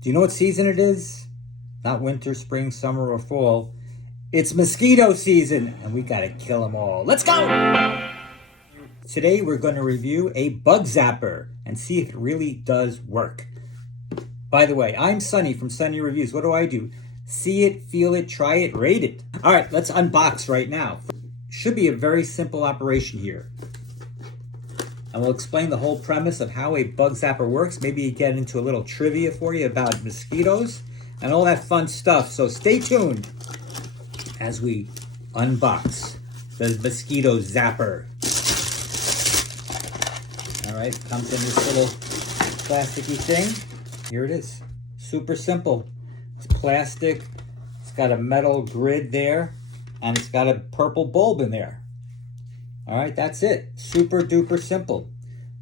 Do you know what season it is? Not winter, spring, summer, or fall. It's mosquito season, and we gotta kill them all. Let's go! Today we're going to review a bug zapper and see if it really does work. By the way, I'm Sunny from Sunny Reviews. What do? See it, feel it, try it, rate it. All right, let's unbox right now. Should be a very simple operation here. And we'll explain the whole premise of how a bug zapper works. Maybe get into a little trivia for you about mosquitoes and all that fun stuff. So stay tuned as we unbox the mosquito zapper. All right, comes in this little plasticky thing. Here it is. Super simple. It's plastic. It's got a metal grid there, and it's got a purple bulb in there. All right, that's it. Super duper simple,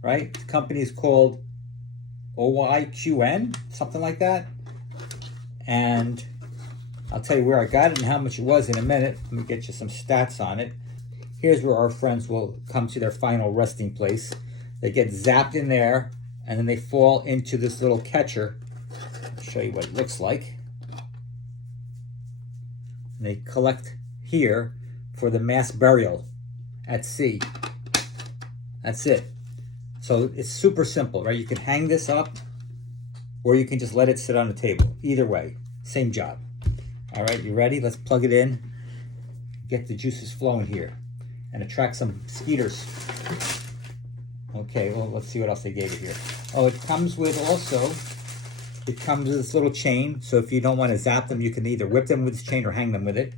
right? The company is called IQN, something like that. And I'll tell you where I got it and how much it was in a minute. Let me get you some stats on it. Here's where our friends will come to their final resting place. They get zapped in there, and then they fall into this little catcher. I'll show you what it looks like. And they collect here for the mass burial at sea. That's it. So it's super simple, right? You can hang this up, or you can just let it sit on the table. Either way, same job. All right, you ready? Let's plug it in. Get the juices flowing here and attract some skeeters. Okay, well, let's see what else they gave it here. Oh, it comes with this little chain. So if you don't want to zap them, you can either whip them with this chain or hang them with it.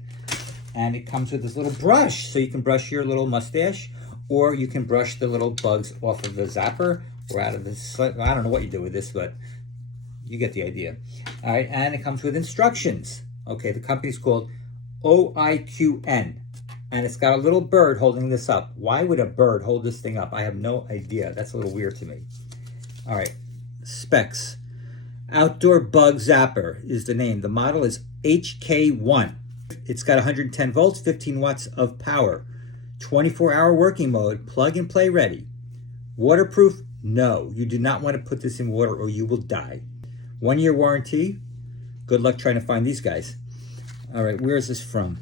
And it comes with this little brush. So you can brush your little mustache, or you can brush the little bugs off of the zapper or out of this. I don't know what you do with this, but you get the idea. All right, and it comes with instructions. Okay, the company's called IQN. And it's got a little bird holding this up. Why would a bird hold this thing up? I have no idea. That's a little weird to me. All right, specs. Outdoor Bug Zapper is the name. The model is HK1. It's got 110 volts, 15 watts of power. 24-hour working mode, plug and play ready. Waterproof? No, you do not want to put this in water or you will die. 1-year warranty. Good luck trying to find these guys. All right, where is this from?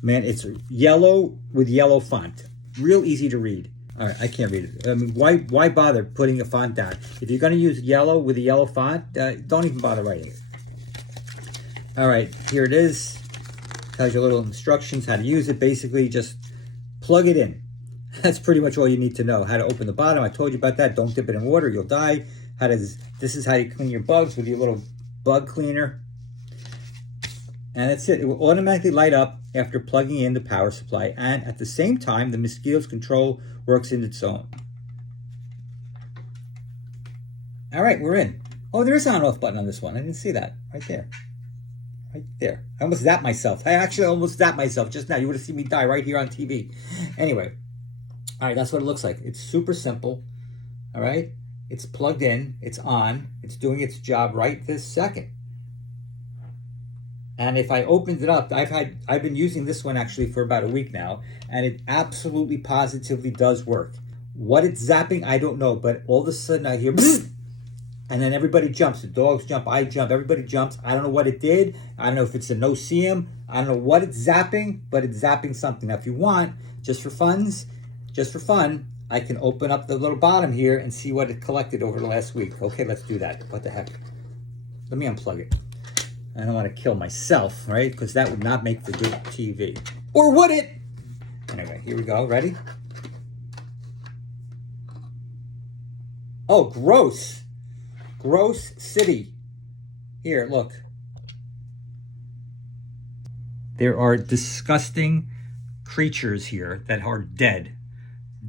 Man, it's yellow with yellow font. Real easy to read. All right, I can't read it. I mean, why bother putting a font down? If you're going to use yellow with a yellow font, don't even bother writing it. All right, here it is. Tells you little instructions how to use it. Basically, just plug it in. That's pretty much all you need to know. How to open the bottom. I told you about that. Don't dip it in water. You'll die. This is how you clean your bugs with your little bug cleaner. And that's it. It will automatically light up after plugging in the power supply. And at the same time, the mosquitoes control works in its own. All right, we're in. Oh, there is an on-off button on this one. I didn't see that. Right there. Right there. I almost zapped myself. I actually almost zapped myself just now. You would have seen me die right here on TV. Anyway. All right, that's what it looks like. It's super simple. All right. It's plugged in. It's on. It's doing its job right this second. And if I opened it up, I've been using this one actually for about a week now, and it absolutely positively does work. What it's zapping, I don't know, but all of a sudden I hear bzzz, and then everybody jumps. The dogs jump, I jump, everybody jumps. I don't know what it did. I don't know if it's a no-see-em. I don't know what it's zapping, but it's zapping something. Now, if you want, just for fun, I can open up the little bottom here and see what it collected over the last week. Okay, let's do that. What the heck? Let me unplug it. I don't want to kill myself, right? Because that would not make for good TV. Or would it? Anyway, here we go. Ready? Oh, gross. Gross city. Here, look. There are disgusting creatures here that are dead.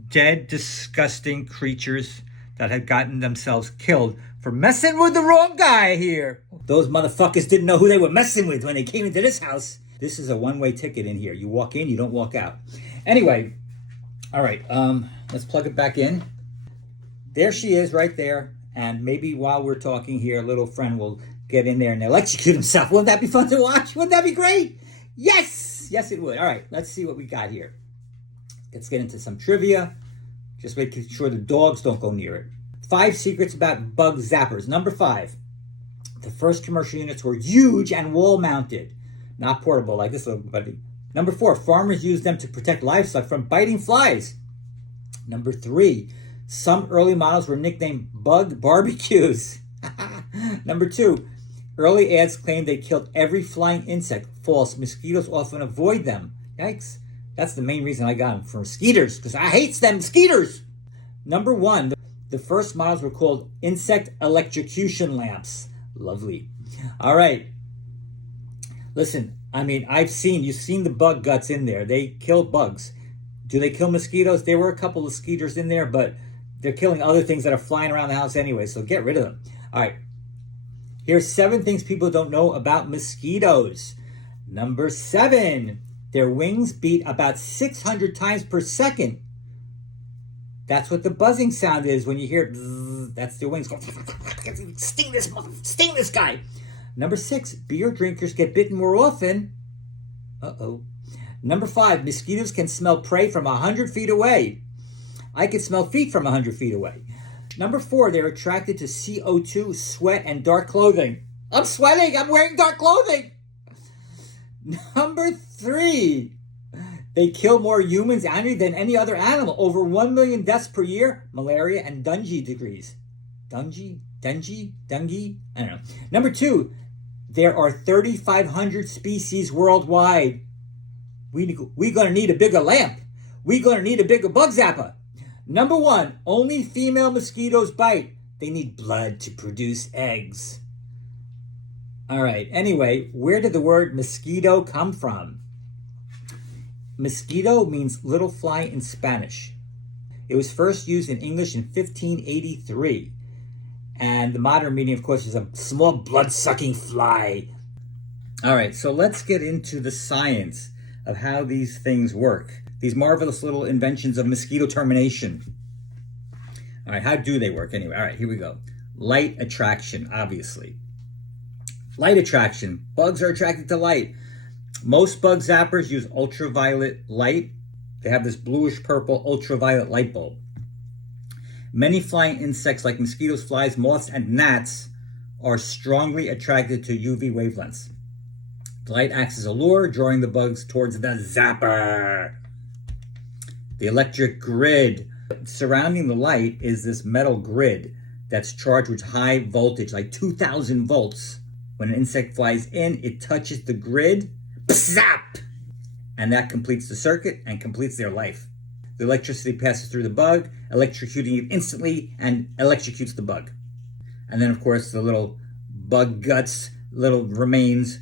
Dead, disgusting creatures that had gotten themselves killed for messing with the wrong guy here. Those motherfuckers didn't know who they were messing with when they came into this house. This is a one-way ticket in here. You walk in, you don't walk out. Anyway, all right, let's plug it back in. There she is right there. And maybe while we're talking here, a little friend will get in there and electrocute himself. Wouldn't that be fun to watch? Wouldn't that be great? Yes! Yes, it would. All right, let's see what we got here. Let's get into some trivia. Just making sure the dogs don't go near it. 5 secrets about bug zappers. Number 5, the first commercial units were huge and wall-mounted, not portable like this little buddy. Number 4, farmers used them to protect livestock from biting flies. Number 3, some early models were nicknamed bug barbecues. Number 2, early ads claimed they killed every flying insect. False. Mosquitoes often avoid them. Yikes. That's the main reason I got them, from skeeters, because I hate them skeeters. Number 1, the first models were called insect electrocution lamps. Lovely. All right. Listen, I mean, you've seen the bug guts in there. They kill bugs. Do they kill mosquitoes? There were a couple of skeeters in there, but they're killing other things that are flying around the house anyway, so get rid of them. All right. Here's 7 things people don't know about mosquitoes. Number 7, their wings beat about 600 times per second. That's what the buzzing sound is when you hear bzzz, that's their wings going, sting this guy. Number 6, beer drinkers get bitten more often. Uh-oh. Number 5, mosquitoes can smell prey from 100 feet away. I can smell feet from 100 feet away. Number 4, they're attracted to CO2, sweat, and dark clothing. I'm sweating. I'm wearing dark clothing. Number 3, they kill more humans annually than any other animal. Over 1 million deaths per year, malaria and dengue degrees. Dengue? I don't know. Number 2, there are 3,500 species worldwide. We're going to need a bigger lamp. We're going to need a bigger bug zapper. Number 1, only female mosquitoes bite. They need blood to produce eggs. All right, anyway, where did the word mosquito come from? Mosquito means little fly in Spanish. It was first used in English in 1583. And the modern meaning, of course, is a small blood-sucking fly. All right, so let's get into the science of how these things work. These marvelous little inventions of mosquito termination. All right, how do they work anyway? All right, here we go. Light attraction, obviously. Light attraction. Bugs are attracted to light. Most bug zappers use ultraviolet light. They have this bluish purple ultraviolet light bulb. Many flying insects like mosquitoes, flies, moths, and gnats are strongly attracted to UV wavelengths. The light acts as a lure, drawing the bugs towards the zapper. The electric grid. Surrounding the light is this metal grid that's charged with high voltage, like 2,000 volts. When an insect flies in, it touches the grid, zap! And that completes the circuit and completes their life. The electricity passes through the bug, electrocuting it instantly, and electrocutes the bug. And then, of course, the little bug guts, little remains,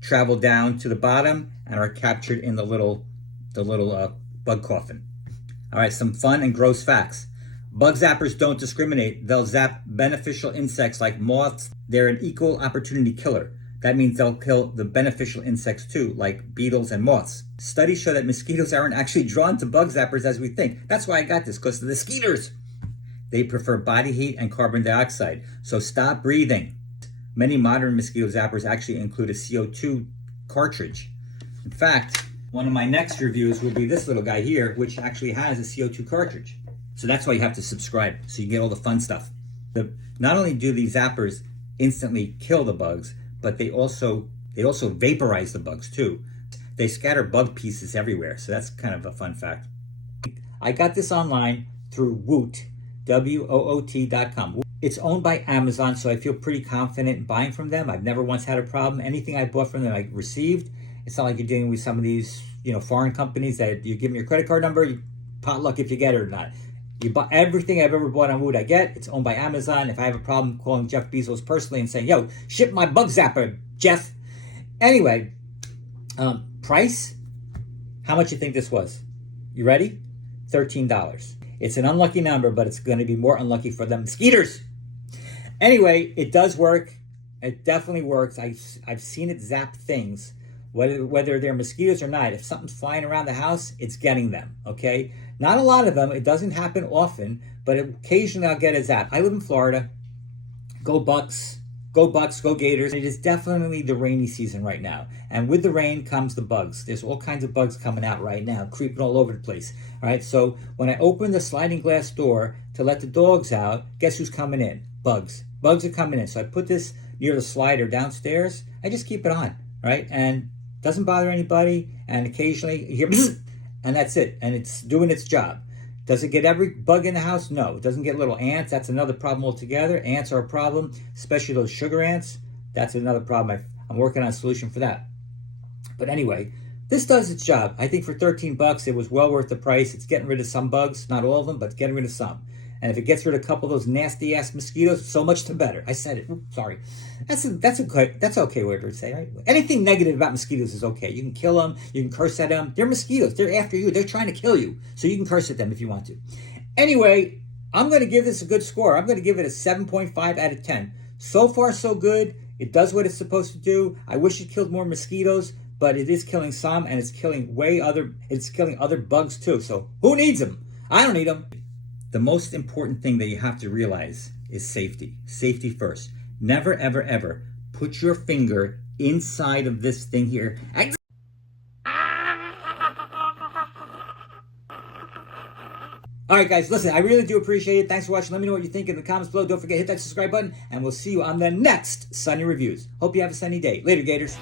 travel down to the bottom and are captured in the little bug coffin. All right, some fun and gross facts. Bug zappers don't discriminate. They'll zap beneficial insects like moths. They're an equal opportunity killer. That means they'll kill the beneficial insects too, like beetles and moths. Studies show that mosquitoes aren't actually drawn to bug zappers as we think. That's why I got this, because of the skeeters. They prefer body heat and carbon dioxide, so stop breathing. Many modern mosquito zappers actually include a CO2 cartridge. In fact, one of my next reviews will be this little guy here, which actually has a CO2 cartridge. So that's why you have to subscribe, so you can get all the fun stuff. Not only do these zappers instantly kill the bugs, but they also vaporize the bugs too. They scatter bug pieces everywhere, so that's kind of a fun fact. I got this online through Woot, WOOT.com. It's owned by Amazon, so I feel pretty confident in buying from them. I've never once had a problem. Anything I bought from them, I received. It's not like you're dealing with some of these, foreign companies that you give them your credit card number, you potluck if you get it or not. You buy everything I've ever bought on Woot I get. It's owned by Amazon. If I have a problem, calling Jeff Bezos personally and saying, yo, ship my bug zapper, Jeff. Anyway, price, how much you think this was? You ready? $13. It's an unlucky number, but it's going to be more unlucky for them skeeters. Anyway, it does work. It definitely works. I've seen it zap things, whether they're mosquitoes or not. If something's flying around the house, it's getting them, okay? Not a lot of them. It doesn't happen often, but occasionally I'll get a zap. I live in Florida. Go Bucks. Go Bucks, go Gators. It is definitely the rainy season right now. And with the rain comes the bugs. There's all kinds of bugs coming out right now, creeping all over the place. All right, so when I open the sliding glass door to let the dogs out, guess who's coming in? Bugs. Bugs are coming in. So I put this near the slider downstairs. I just keep it on, right? And doesn't bother anybody. And occasionally you hear bzz, and that's it. And it's doing its job. Does it get every bug in the house? No. It doesn't get little ants. That's another problem altogether. Ants are a problem, especially those sugar ants. That's another problem. I'm working on a solution for that. But anyway, this does its job. I think for 13 bucks, it was well worth the price. It's getting rid of some bugs, not all of them, but getting rid of some. And if it gets rid of a couple of those nasty ass mosquitoes, so much the better. I said it. Oops, sorry. That's okay word to say. Right? Anything negative about mosquitoes is okay. You can kill them. You can curse at them. They're mosquitoes. They're after you. They're trying to kill you. So you can curse at them if you want to. Anyway, I'm going to give this a good score. I'm going to give it a 7.5 out of 10. So far, so good. It does what it's supposed to do. I wish it killed more mosquitoes, but it is killing some, and it's killing other bugs too. So who needs them? I don't need them. The most important thing that you have to realize is safety. Safety first. Never, ever, ever put your finger inside of this thing here. All right, guys, listen, I really do appreciate it. Thanks for watching. Let me know what you think in the comments below. Don't forget, hit that subscribe button, and we'll see you on the next Sunny Reviews. Hope you have a sunny day. Later, Gators.